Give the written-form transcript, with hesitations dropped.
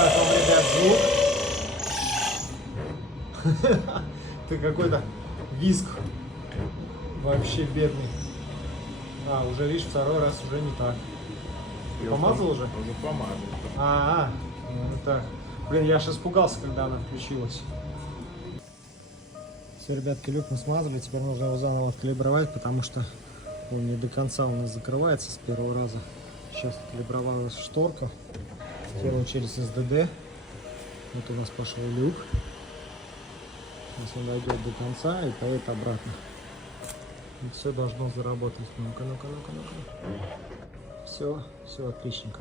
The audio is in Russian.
Как вам, ребят, звук? Ты какой-то визг вообще бедный. А, уже видишь, второй раз уже не так. Помазал уже? Уже помазал. Ну так. Блин, я аж испугался, когда она включилась. Все, ребятки, люк мы смазали, теперь нужно его заново откалибровать, потому что он не до конца у нас закрывается с первого раза. Сейчас откалибровалась шторка. Теперь он через СДД. Вот у нас пошел люк. Сейчас он дойдет до конца и поедет обратно. И все должно заработать. Ну-ка, ну-ка, ну-ка, ну-ка. Все, отличненько.